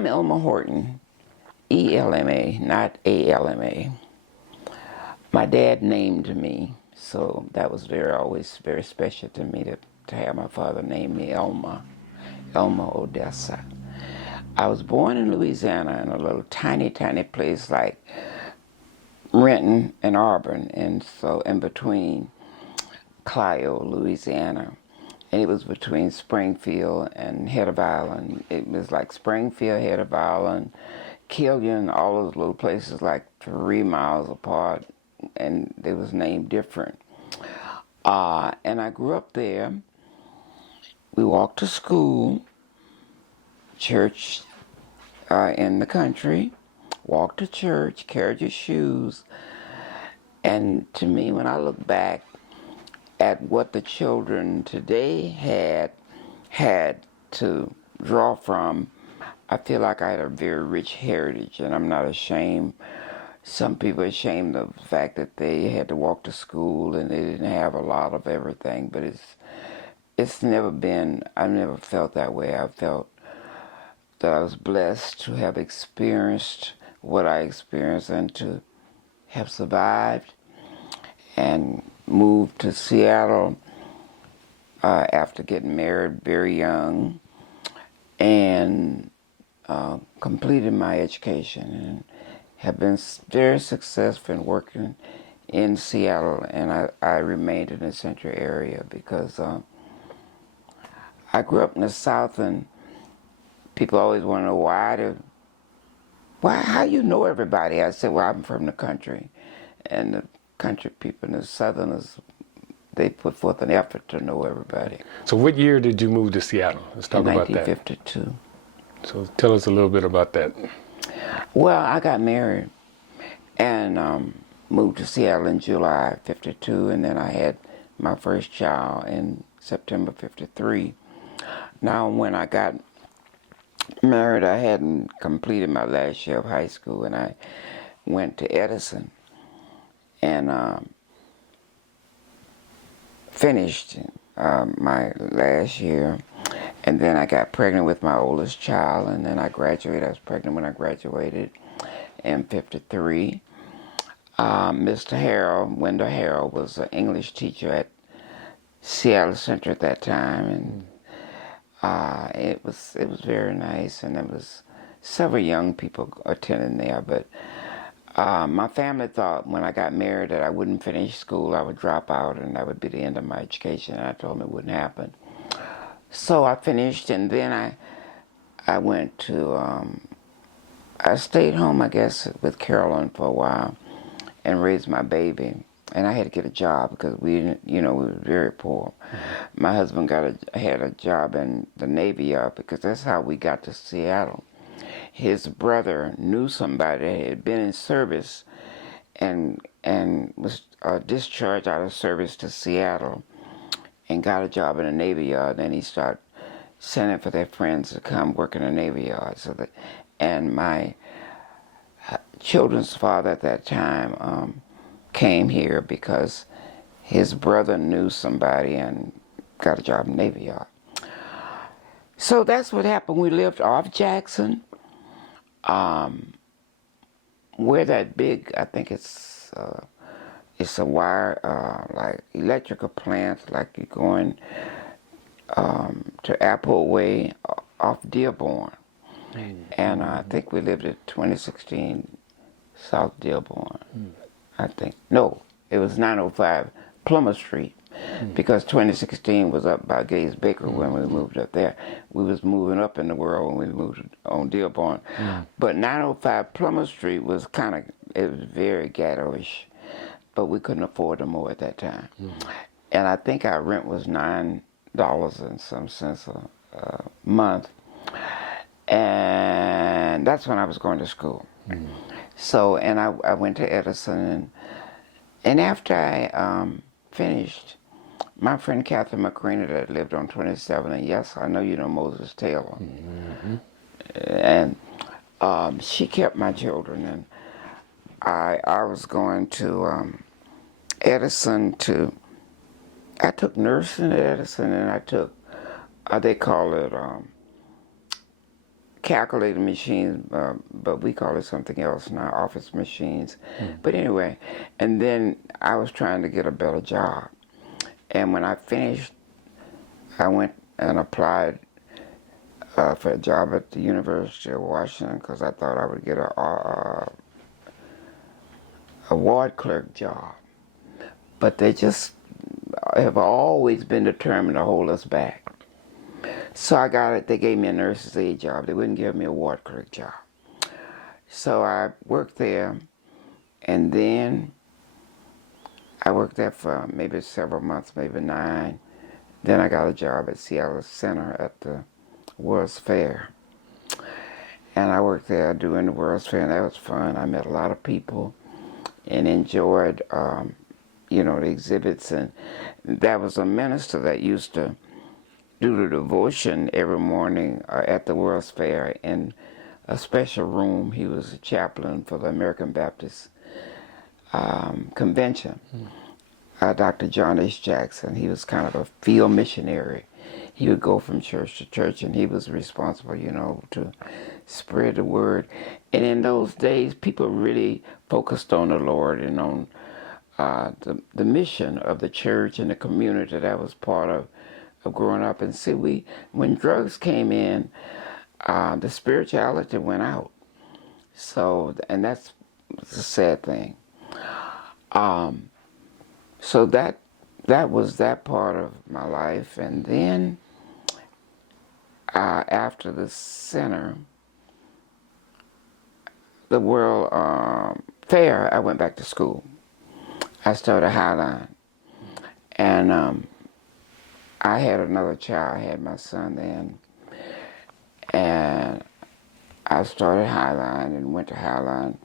I'm Elma Horton, E-L-M-A, not A-L-M-A. My dad named me, so that was always very special to me to have my father name me Elma Odessa. I was born in Louisiana in a little tiny place like Renton and Auburn, and so in between Clio, Louisiana. And it was between Springfield and Head of Island. It was like Springfield, Head of Island, Killian, all those little places like 3 miles apart, and they was named different. And I grew up there. We walked to school, church in the country, walked to church, carried your shoes. And to me, when I look back at what the children today had to draw from, I feel like I had a very rich heritage, and I'm not ashamed. Some people are ashamed of the fact that they had to walk to school and they didn't have a lot of everything, but it's never been, I've never felt that way. I felt that I was blessed to have experienced what I experienced and to have survived and moved to Seattle after getting married very young and completed my education and have been very successful in working in Seattle, and I remained in the central area because I grew up in the South, and people always want to know how you know everybody. I said, well, I'm from the country, and the country people and the Southerners, they put forth an effort to know everybody. So what year did you move to Seattle? Let's talk about that. 1952. So tell us a little bit about that. Well, I got married and moved to Seattle in July 52, and then I had my first child in September 53. Now, when I got married, I hadn't completed my last year of high school, and I went to Edison and finished my last year. And then I got pregnant with my oldest child, and then I graduated. I was pregnant when I graduated in 53. Mr. Harrell, Wendell Harrell, was an English teacher at Seattle Central at that time, and it was very nice, and there was several young people attending there. But my family thought when I got married that I wouldn't finish school, I would drop out, and that would be the end of my education. And I told them it wouldn't happen. So I finished, and then I went to, I stayed home, I guess, with Carolyn for a while and raised my baby. And I had to get a job because we were very poor. Mm-hmm. My husband had a job in the Navy Yard because that's how we got to Seattle. His brother knew somebody that had been in service and was discharged out of service to Seattle and got a job in the Navy Yard. Then he started sending for their friends to come work in the Navy Yard. And my children's father at that time came here because his brother knew somebody and got a job in the Navy Yard. So that's what happened. We lived off Jackson. Where that big, I think it's a wire, like electrical plant, like you're going to Airport Way off Dearborn. Mm-hmm. And I think we lived at 2016 South Dearborn. Mm-hmm. I think. No, it was 905 Plymouth Street, because 2016 was up by Gates Baker when we moved up there. We was moving up in the world when we moved on Dearborn. But 905 Plymouth Street was it was very ghetto-ish, but we couldn't afford them more at that time. And I think our rent was $9 and some cents a month. And that's when I was going to school. So, and I went to Edison, and after I finished, my friend Catherine McCreena that lived on 27, and yes, I know you know Moses Taylor, and she kept my children, and I was going to Edison I took nursing at Edison, and I took, they call it calculating machines, but we call it something else now, office machines. But anyway, and then I was trying to get a better job. And when I finished, I went and applied for a job at the University of Washington because I thought I would get a ward clerk job. But they just have always been determined to hold us back. So I got it. They gave me a nurse's aide job. They wouldn't give me a ward clerk job. So I worked there, and then I worked there for maybe several months, maybe 9. Then I got a job at Seattle Center at the World's Fair. And I worked there doing the World's Fair, and that was fun. I met a lot of people and enjoyed, the exhibits. And there was a minister that used to do the devotion every morning at the World's Fair in a special room. He was a chaplain for the American Baptist Convention. Dr. John H. Jackson. He was kind of a field missionary. He would go from church to church, and he was responsible, to spread the word. And in those days, people really focused on the Lord and on the mission of the church and the community that was part of growing up. And see, when drugs came in, the spirituality went out. So, and that's a sad thing. So that was that part of my life. And then after the center, the World Fair, I went back to school. I started Highline. And I had another child. I had my son then. And I started Highline and went to Highline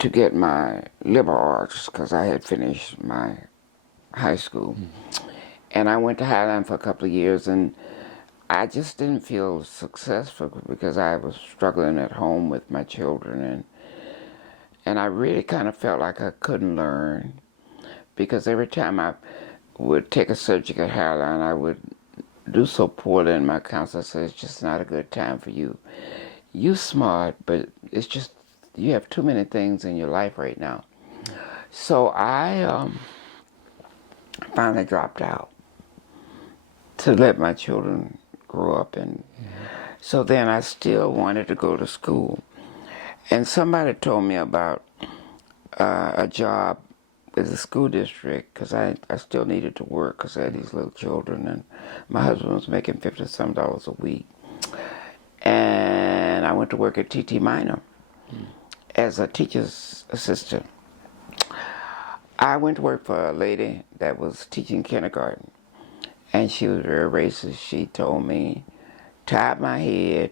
to get my liberal arts because I had finished my high school. And I went to Highline for a couple of years, and I just didn't feel successful because I was struggling at home with my children, and I really kind of felt like I couldn't learn because every time I would take a subject at Highline, I would do so poorly, and my counselor said, it's just not a good time for you. You're smart, but it's just, you have too many things in your life right now. So I finally dropped out to let my children grow up. And so then I still wanted to go to school. And somebody told me about a job with the school district because I still needed to work because I had these little children, and my husband was making $50-some a week. And I went to work at T.T. Minor as a teacher's assistant. I went to work for a lady that was teaching kindergarten, and she was very racist. She told me, tie up my head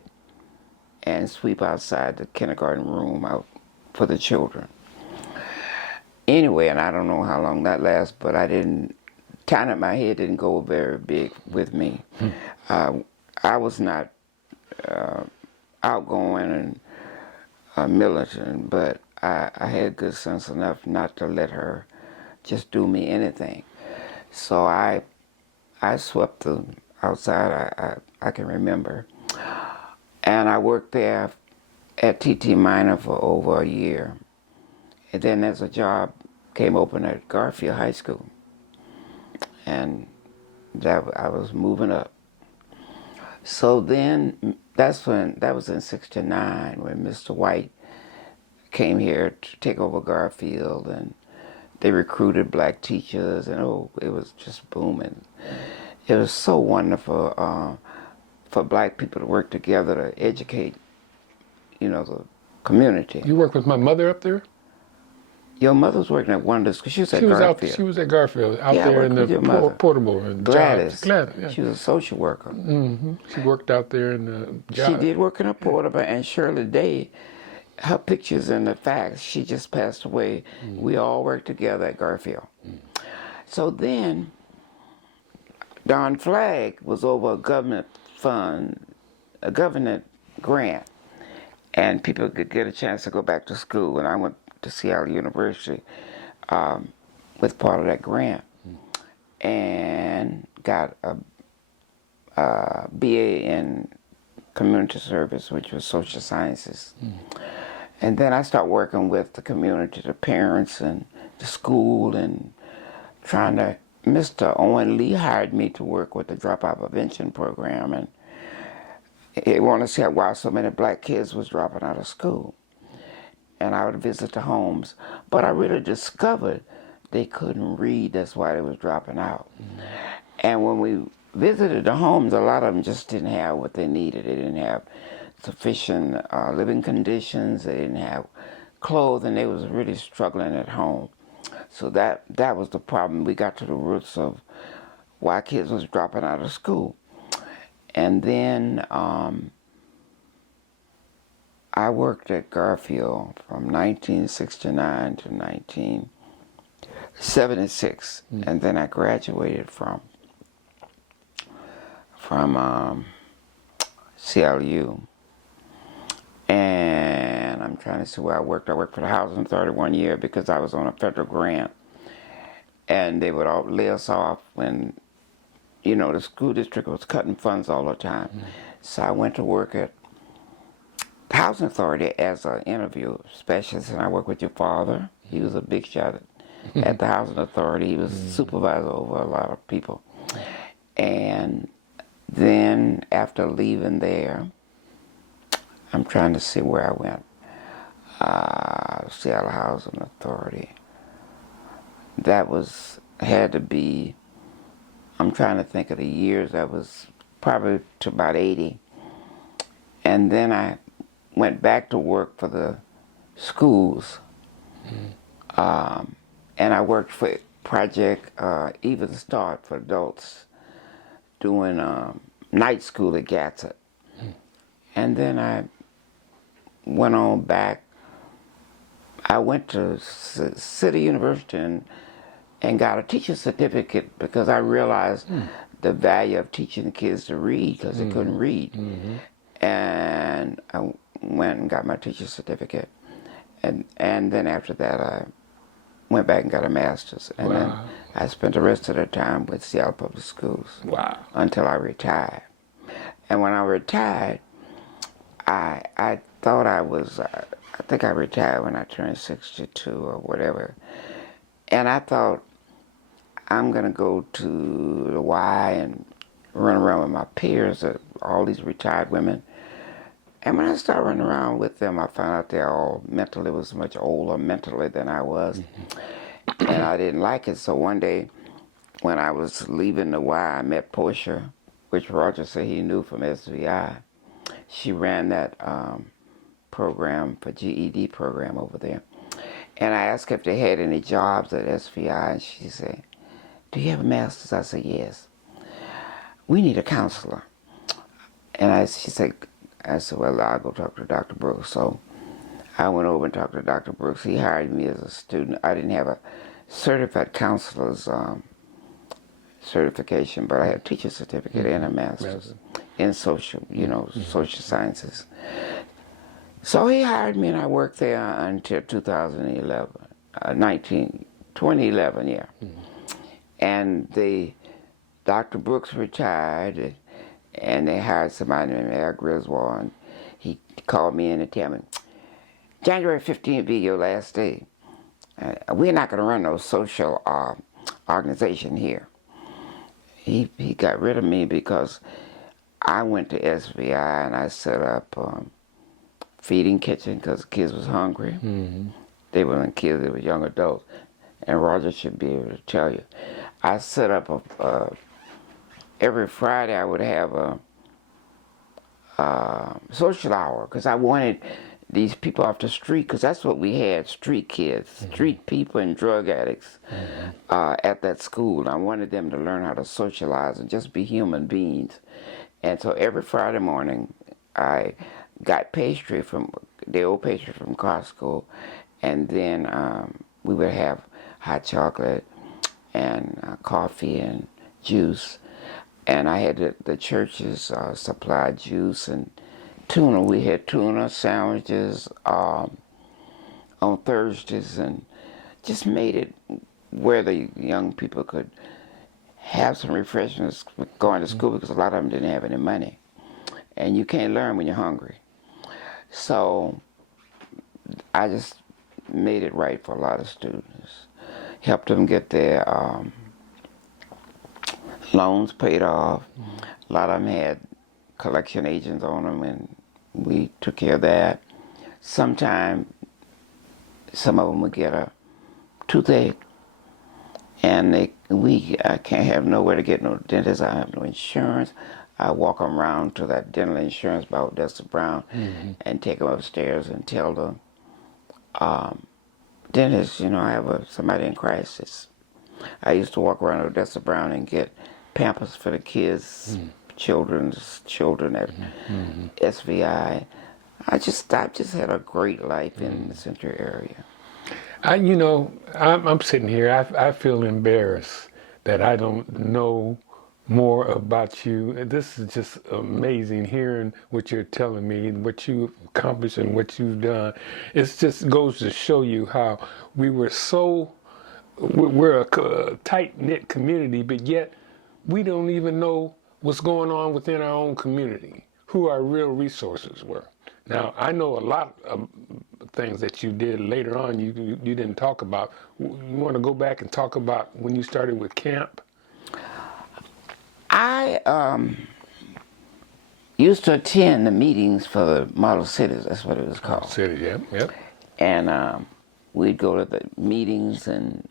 and sweep outside the kindergarten room out for the children. Anyway, and I don't know how long that lasts, but tying up my head didn't go very big with me. I was not outgoing and militant, but I had good sense enough not to let her just do me anything. So I swept the outside, I can remember. And I worked there at T.T. Minor for over a year. And then there's a job came open at Garfield High School. And I was moving up. So then, that was in '69 when Mr. White came here to take over Garfield, and they recruited black teachers, and it was just booming. It was so wonderful for black people to work together to educate, the community. You worked with my mother up there? Your mother's working at one of the schools. She was at Garfield. She was at Garfield, out Yeah, there in the portable. Gladys. Yeah. She was a social worker. Mm-hmm. She worked out there in the job. She did work in a portable, and Shirley Day, her pictures and the facts, she just passed away. We all worked together at Garfield. So then, Don Flagg was over a government fund, a government grant, and people could get a chance to go back to school. And I went to Seattle University with part of that grant, and got a BA in community service, which was social sciences. And then I started working with the community, the parents and the school, and trying to, Mr. Owen Lee hired me to work with the dropout prevention program, and he wanted to see why so many black kids was dropping out of school. And I would visit the homes. But I really discovered they couldn't read, that's why they was dropping out. And when we visited the homes, a lot of them just didn't have what they needed. They didn't have sufficient living conditions, they didn't have clothes, and they was really struggling at home. So that was the problem. We got to the roots of why kids was dropping out of school. And then I worked at Garfield from 1969 to 1976, and then I graduated from CLU. And I'm trying to see where I worked. I worked for the Housing Authority 1 year because I was on a federal grant, and they would all lay us off when, you know, the school district was cutting funds all the time. So I went to work at the Housing Authority as an interview specialist, and I worked with your father. He was a big shot at the Housing Authority. He was supervisor over a lot of people. And then after leaving there, I'm trying to see where I went. Seattle Housing Authority. That had to be, I'm trying to think of the years, that was probably to about 80. And then I went back to work for the schools. And I worked for Project Even Start for adults, doing night school at Gatsett. And then I went on back. I went to City University and got a teacher certificate because I realized the value of teaching the kids to read because they couldn't read. And I went and got my teacher certificate. And then after that, I went back and got a master's. And then I spent the rest of the time with Seattle Public Schools until I retired. And when I retired, I thought I think I retired when I turned 62 or whatever. And I thought, I'm going to go to the Y and run around with my peers, all these retired women. And when I started running around with them, I found out they're all mentally, was much older mentally than I was. And I didn't like it. So one day, when I was leaving the Y, I met Portia, which Roger said he knew from SVI. She ran that program for GED program over there. And I asked if they had any jobs at SVI, and she said, do you have a master's? I said, yes. We need a counselor. And I said, well, I'll go talk to Dr. Brooks. So I went over and talked to Dr. Brooks. He hired me as a student. I didn't have a certified counselor's certification, but I had a teacher certificate and a master's in social, social sciences. So he hired me, and I worked there until 2011, yeah. And Dr. Brooks retired, and they hired somebody named Al Griswold, and he called me in and told me, January 15th will be your last day. We're not going to run no social organization here. He got rid of me because I went to SVI and I set up feeding kitchen because kids was hungry. They weren't kids, they were young adults. And Roger should be able to tell you. I set up every Friday I would have a social hour because I wanted these people off the street, because that's what we had, street kids, street people and drug addicts at that school. And I wanted them to learn how to socialize and just be human beings. And so every Friday morning, I got pastry the old pastry from Costco, and then we would have hot chocolate and coffee and juice. And I had the churches supply juice and tuna. We had tuna sandwiches on Thursdays, and just made it where the young people could have some refreshments going to school, because a lot of them didn't have any money. and you can't learn when you're hungry. So I just made it right for a lot of students, helped them get their loans paid off. A lot of them had collection agents on them, and we took care of that. Sometimes some of them would get a toothache, and I can't have nowhere to get no dentist. I have no insurance. I walk them around to that dental insurance by Odessa Brown and take them upstairs and tell the dentist, I have somebody in crisis. I used to walk around Odessa Brown and get Pampers for the kids, children's children at SVI. I just had a great life in the Central area. I'm sitting here. I feel embarrassed that I don't know more about you. This is just amazing hearing what you're telling me and what you've accomplished and what you've done. It just goes to show you how we're a tight-knit community, but yet we don't even know what's going on within our own community, who our real resources were. Now, I know a lot of things that you did later on you didn't talk about. You want to go back and talk about when you started with camp? I used to attend the meetings for the Model Cities, that's what it was called. City, yep. And we'd go to the meetings and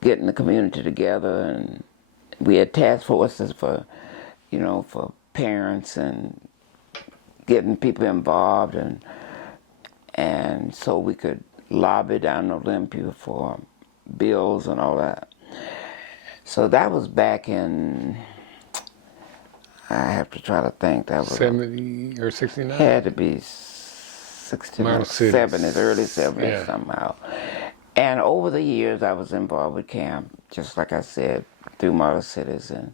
getting the community together, and we had task forces for parents and getting people involved, and so we could lobby down Olympia for bills and all that. So that was back in, I have to try to think, that was 70 or 69? Had to be 69, 70s, early 70s somehow. And over the years I was involved with camp, just like I said, through Model Cities. And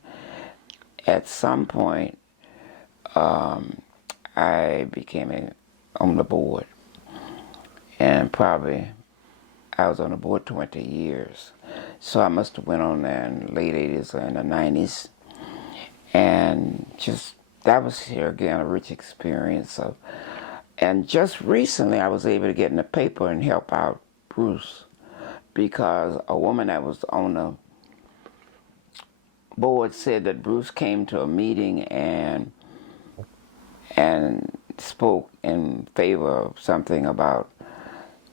at some point, I became on the board. And probably I was on the board 20 years. So I must have went on there in the late 80s or in the 90s. And just, that was here again, a rich experience of, and just recently I was able to get in the paper and help out Bruce, because a woman that was on the board said that Bruce came to a meeting and spoke in favor of something about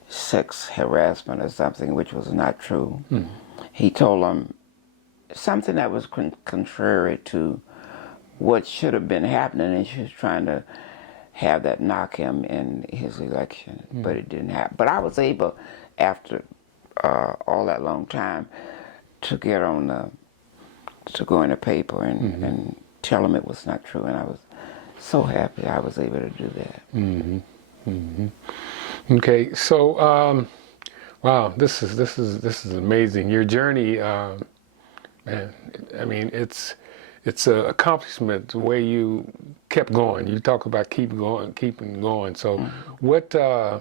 sex harassment or something, which was not true. He told them something that was contrary to what should have been happening, and she was trying to have that knock him in his election, but it didn't happen. But I was able, after all that long time, to get to go in the paper and tell him it was not true, and I was so happy I was able to do that. Okay, so wow, this is amazing. Your journey, man. I mean, it's an accomplishment the way you kept going. You talk about keeping going. So, what are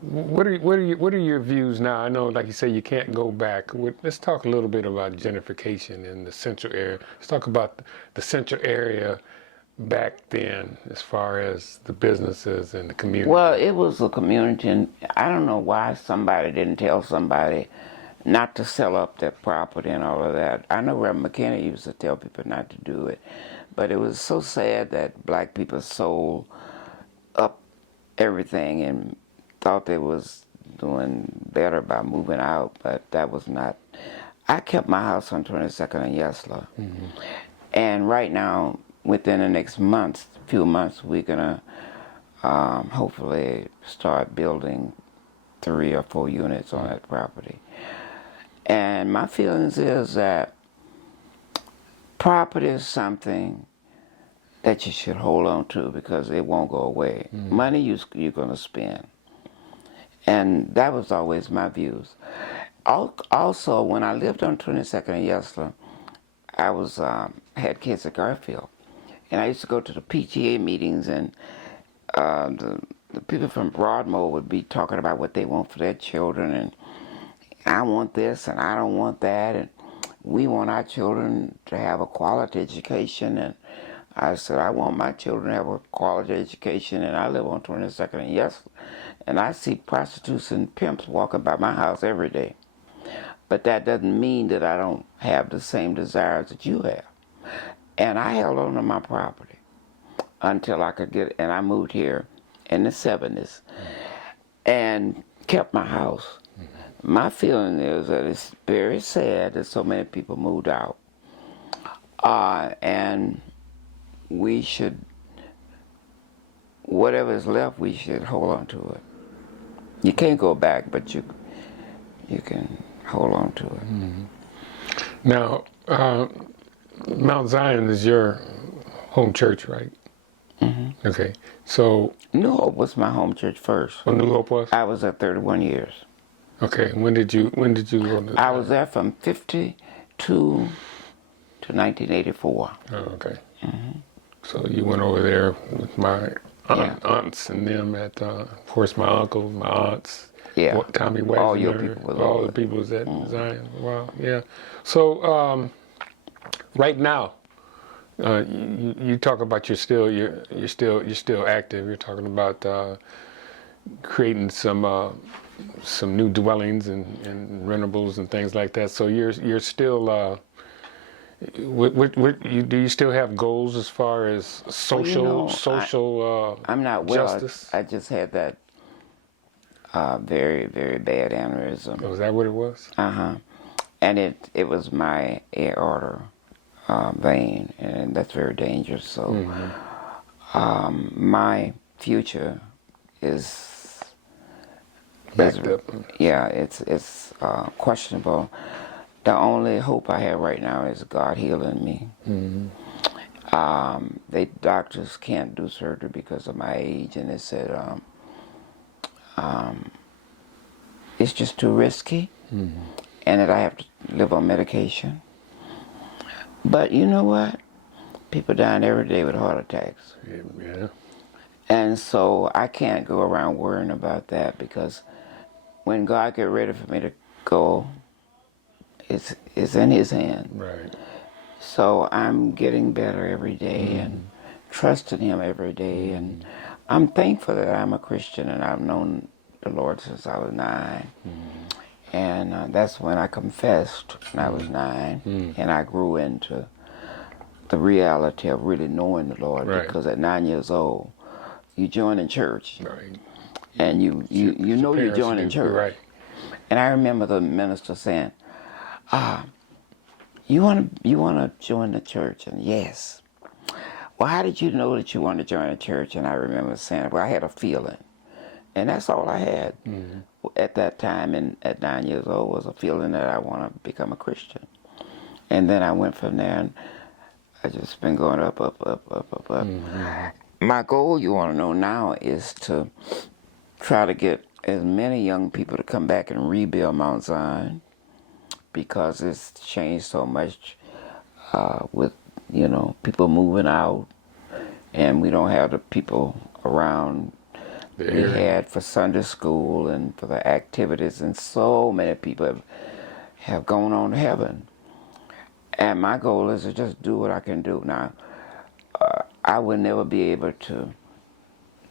your views now? I know, like you say, you can't go back. Let's talk a little bit about gentrification in the central area. Let's talk about the central area back then, as far as the businesses and the community. Well, it was a community, and I don't know why somebody didn't tell somebody not to sell up their property and all of that. I know Reverend McKinney used to tell people not to do it, but it was so sad that black people sold up everything and thought they was doing better by moving out, but that was not. I kept my house on 22nd and Yesler, and right now, within the next few months, we're gonna hopefully start building 3 or 4 units on that property. And my feelings is that property is something that you should hold on to because it won't go away. Money you're going to spend. And that was always my views. Also, when I lived on 22nd and Yesler, I had kids at Garfield. And I used to go to the PTA meetings, and the people from Broadmoor would be talking about what they want for their children, and I want this and I don't want that, and we want our children to have a quality education and I said, I want my children to have a quality education, and I live on 22nd and yes, and I see prostitutes and pimps walking by my house every day. But that doesn't mean that I don't have the same desires that you have. And I held on to my property until I could get, and I moved here in the 70s and kept my house. My feeling is that it's very sad that so many people moved out. And we should, whatever is left, we should hold on to it. You can't go back, but you can hold on to it. Mm-hmm. Now, Mount Zion is your home church, right? Mm-hmm. Okay. So New Hope was my home church first. Oh, New Hope was? I was there 31 years. Okay. When did you go to I was there from 52 to 1984. Oh, okay. Mm-hmm. So you went over there with my aunts and them at, of course, my uncle, my aunts, Tommy Wagner, all your people. All the people was at Zion. Wow, yeah. So right now, you talk about you're still active. You're talking about creating some new dwellings and rentables and things like that. So you're still. Do you still have goals as far as social I'm not justice? I just had that very, very bad aneurysm. Oh, is that what it was? And it was my aorta vein, and that's very dangerous. So my future is backed up. Yeah, it's questionable. The only hope I have right now is God healing me. The doctors can't do surgery because of my age, and they said it's just too risky, and that I have to live on medication. But you know what? People dying every day with heart attacks. Yeah. And so I can't go around worrying about that, because when God get ready for me to go, it's in His hand. Right. So I'm getting better every day and trusting Him every day. And I'm thankful that I'm a Christian, and I've known the Lord since I was 9. And that's when I confessed when I was 9. And I grew into the reality of really knowing the Lord. Right. Because at 9 years old, you join in church. Right. And you know you're joining church. Right. And I remember the minister saying, you want to join the church? And yes. Well, how did you know that you wanted to join a church? And I remember saying, well, I had a feeling. And that's all I had at that time, and at 9 years old, was a feeling that I want to become a Christian. And then I went from there, and I just been going up. My goal, you want to know now, is to try to get as many young people to come back and rebuild Mount Zion, because it's changed so much with, people moving out, and we don't have the people around we had for Sunday school and for the activities, and so many people have gone on to heaven. And my goal is to just do what I can do. Now, I will never be able to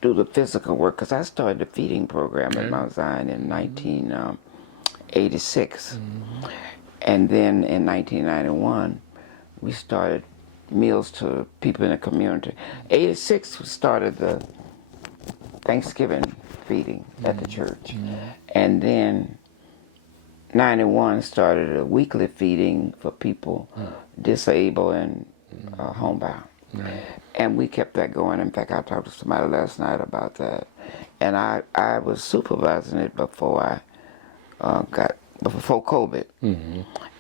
do the physical work, because I started the feeding program at Mount Zion in 1986. And then in 1991, we started meals to people in the community. 86, we started the Thanksgiving feeding at the church. And then 91 started a weekly feeding for people disabled and homebound. And we kept that going. In fact, I talked to somebody last night about that. And I was supervising it before before COVID.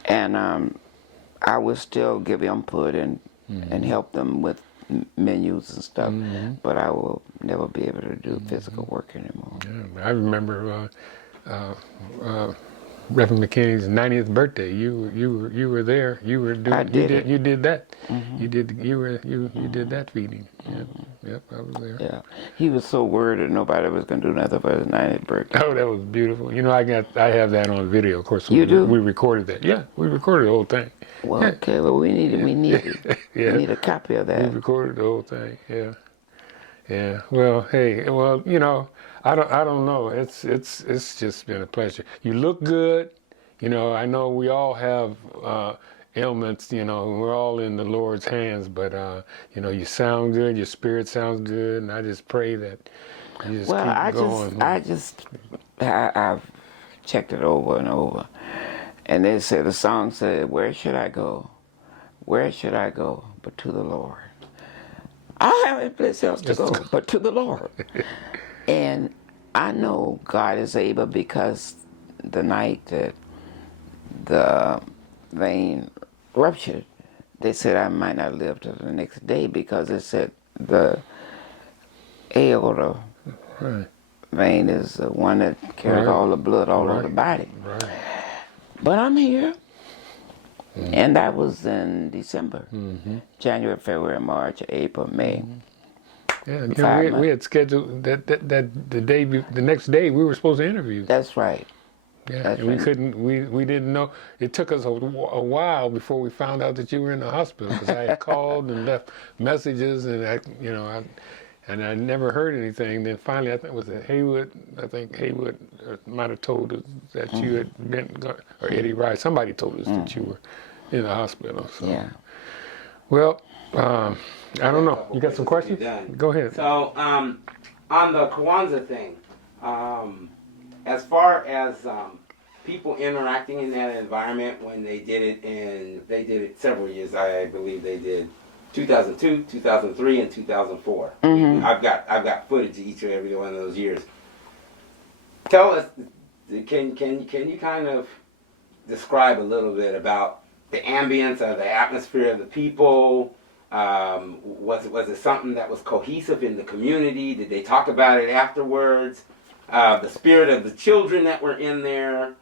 And I would still give input and help them with menus and stuff, but I will never be able to do physical work anymore. Yeah, I remember Reverend McKinney's 90th birthday. You were there. You were doing. You did that. You did that feeding. Yep, I was there. Yeah, he was so worried that nobody was going to do nothing for his 90th birthday. Oh, that was beautiful. I have that on video. Of course, You do? We recorded that. Yeah, we recorded the whole thing. Well, okay, well, we need it. We Yeah, need a copy of we that. recorded the whole thing. Yeah, yeah. Well, hey, well, I don't know. It's just been a pleasure. You look good. I know we all have ailments. We're all in the Lord's hands. But you sound good. Your spirit sounds good, and I just pray that you just Well, keep going. I've checked it over and over, and they said the song said, "Where should I go? Where should I go but to the Lord? I don't have any place else to go but to the Lord." And I know God is able because the night that the vein ruptured, they said I might not live to the next day because it said the aorta Right, vein is the one that carries right, all the blood all over the right, body. right. But I'm here. And that was in December. January, February, March, April, May. Yeah, we 5 we months. had scheduled that the next day we were supposed to interview. That's right. Yeah, That's and we right. couldn't. We didn't know. It took us a while before we found out that you were in the hospital because I had called and left messages, and I never heard anything. Then finally, I think it was at Haywood. I think Haywood might have told us that you had been, or Eddie Wright. Somebody told us that you were in the hospital. So, Yeah. well, I don't know. You got some questions? Go ahead. So, on the Kwanzaa thing, as far as people interacting in that environment when they did it several years. I believe they did 2002, 2003, and 2004. I've got footage of each and every one of those years. Tell us, can you kind of describe a little bit about the ambience or the atmosphere of the people? Was it something that was cohesive in the community? Did they talk about it afterwards? The spirit of the children that were in there.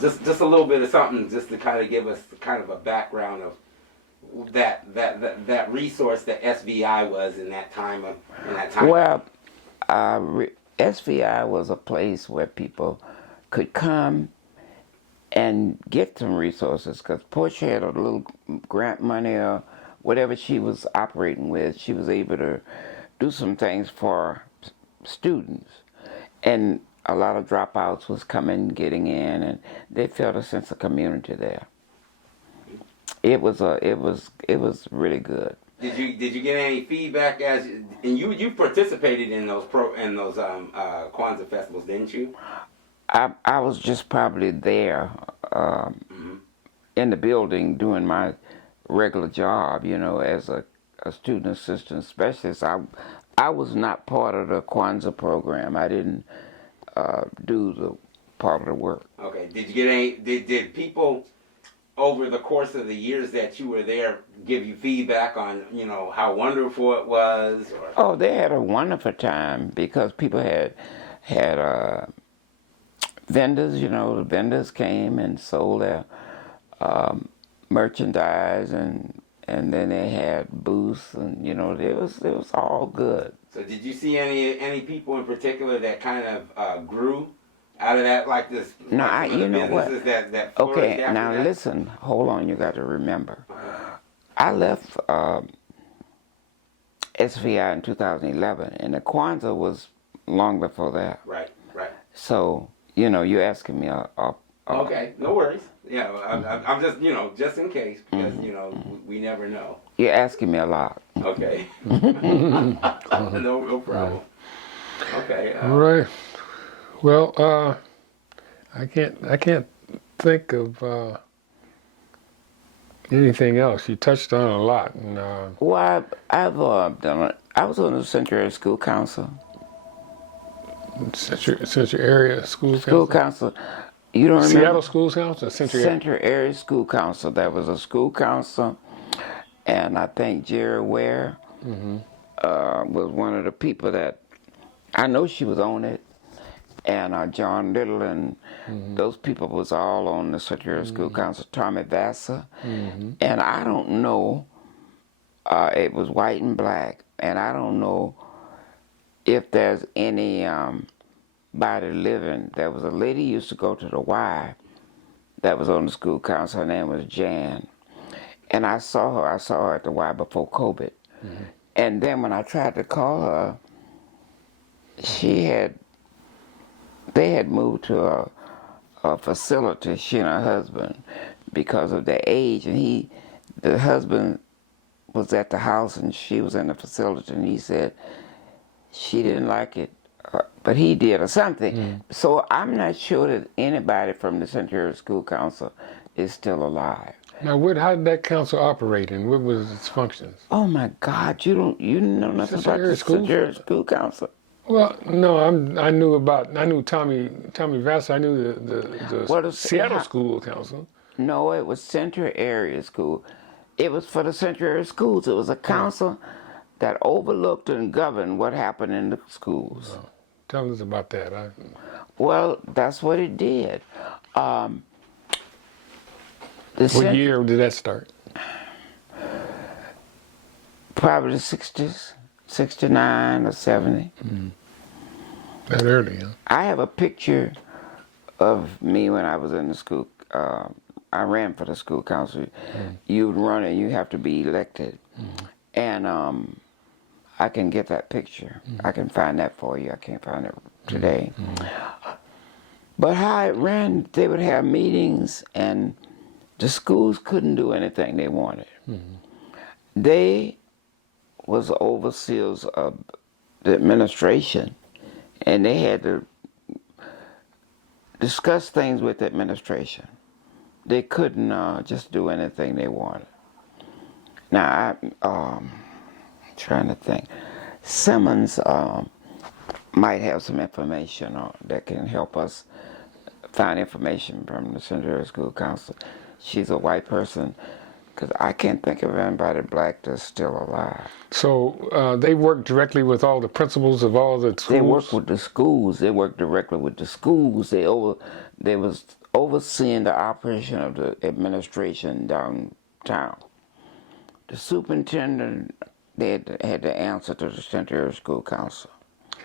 Just a little bit of something, just to kind of give us kind of a background of that resource that SVI was in that time. Well, SVI was a place where people could come and get some resources because Portia had a little grant money or whatever she was operating with. She was able to do some things for students. And a lot of dropouts was coming, getting in, and they felt a sense of community there. It was really good. Did you get any feedback and you participated in those Kwanzaa festivals, didn't you? I was just probably there in the building doing my regular job, as a student assistant specialist. I was not part of the Kwanzaa program. I didn't do the part of the work. Okay. Did you get any? Did people over the course of the years that you were there give you feedback on how wonderful it was? Or? Oh, they had a wonderful time because people had vendors. The vendors came and sold their merchandise, and then they had booths, and it was all good. So did you see any people in particular that kind of grew out of that, like this? No, like you know what? That Okay, after now that? listen, hold on, you got to remember. I left SVI in 2011, and the Kwanzaa was long before that. Right. So, you're asking me Okay, no worries. Yeah, I'm just, just in case, because, we never know. You're asking me a lot. Okay. No problem. Okay. All right. Well, I can't think of anything else. You touched on a lot. And, Well, I've done it. I was on the Central Area School Council. Central Area School School Council? Council. You don't remember? Seattle School Council? Central Area School Council. That was a school council. And I think Jerry Ware was one of the people that, I know she was on it. And John Little and those people was all on the Central Area School Council. Tommy Vassar. And I don't know, it was white and black. And I don't know if there's any body living. There was a lady who used to go to the Y that was on the school council. Her name was Jan. And I saw her at the Y before COVID. And then when I tried to call her, they had moved to a facility, she and her husband, because of their age. And the husband was at the house and she was in the facility, and he said she didn't like it, but he did or something. So I'm not sure that anybody from the Central School Council is still alive. Now, how did that council operate, and what was its functions? Oh my God, you know nothing about the Central School Council? Well, no, I knew Tommy Vassar. I knew the Seattle School Council. No, it was Central Area School. It was for the Central Area Schools. It was a council that overlooked and governed what happened in the schools. Oh, tell us about that. Well, that's what it did. What year did that start? Probably the 60s, 69 or 70. That early, huh? I have a picture of me when I was in the school. I ran for the school council. You would run and you have to be elected. And I can get that picture. I can find that for you. I can't find it today. But how it ran, they would have meetings and the schools couldn't do anything they wanted. They was overseers of the administration, and they had to discuss things with the administration. They couldn't just do anything they wanted. Now, I'm trying to think. Simmons might have some information that can help us find information from the Central School Council. She's a white person, because I can't think of anybody black that's still alive. So they work directly with all the principals of all the schools? They work with the schools. They work directly with the schools. They was overseeing the operation of the administration downtown. The superintendent, they had to answer to the Central School Council.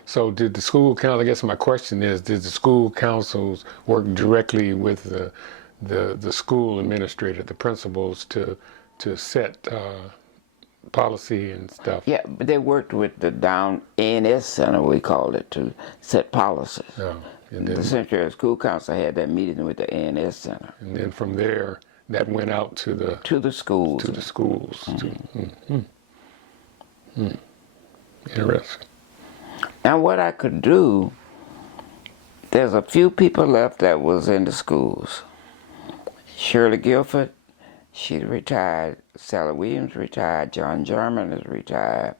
So did the school council, I guess my question is, did the school councils work directly with the school administrator, the principals, to set policy and stuff? Yeah, but they worked with the down ANS Center, we called it, to set policies. Oh, and then, the Central School Council had that meeting with the ANS Center. And then from there, that went out to the schools. To the schools. Interesting. Now, what I could do, there's a few people left that was in the schools. Shirley Guilford, she's retired. Sally Williams retired. John German is retired.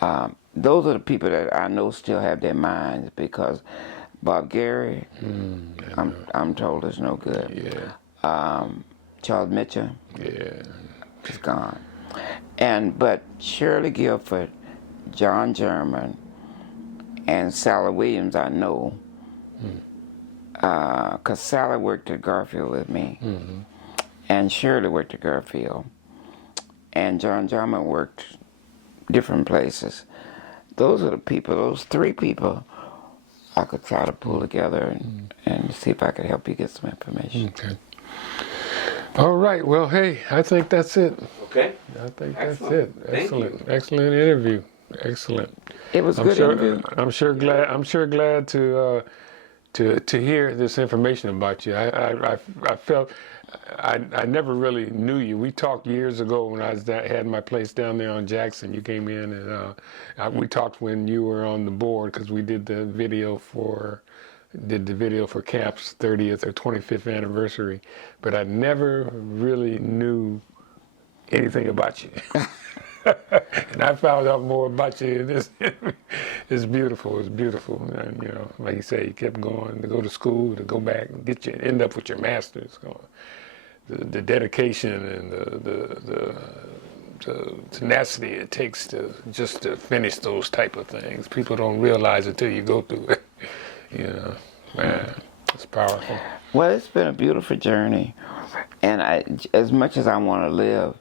Those are the people that I know still have their minds, because Bob Gary, I'm told, is no good. Yeah. Charles Mitchell, yeah, is gone. But Shirley Guilford, John German, and Sally Williams, I know, because Sally worked at Garfield with me, and Shirley worked at Garfield, and John German worked different places. Those are the people, those three people, I could try to pull together and see if I could help you get some information. Okay. All right. Well, hey, I think that's it. Okay. I think Excellent. that's it. Excellent. Excellent interview. Excellent. It was a good interview. I'm sure glad to hear this information about you. I felt I never really knew you. We talked years ago when I had my place down there on Jackson. You came in and we talked when you were on the board, because we did the video for Camp's 30th or 25th anniversary, but I never really knew anything about you. And I found out more about you in this. It's beautiful. It's beautiful. And, you know, like you say, you kept going to go to school, to go back and end up with your master's. The dedication and the tenacity it takes to finish those type of things. People don't realize it till you go through it. You know, man, it's powerful. Well, it's been a beautiful journey, and as much as I want to live,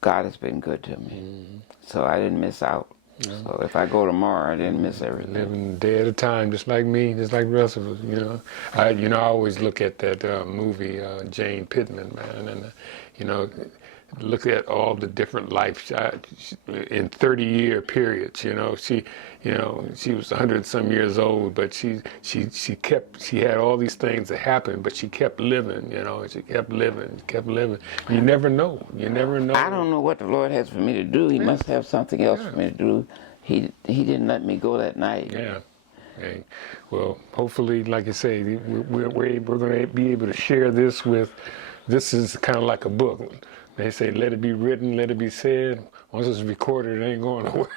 God has been good to me. So I didn't miss out. So if I go tomorrow, I didn't miss everything. Living a day at a time, just like me, just like the rest of us. I always look at that movie, Jane Pittman, man, and look at all the different life in 30-year periods. She was 100-some years old, but she had all these things that happened, but she kept living. She kept living. You never know. I don't know what the Lord has for me to do. He must have something else for me to do. He didn't let me go that night. Yeah. Okay. Well, hopefully, like I say, we're going to be able to share this with. This is kind of like a book. They say, let it be written, let it be said. Once it's recorded, it ain't going nowhere.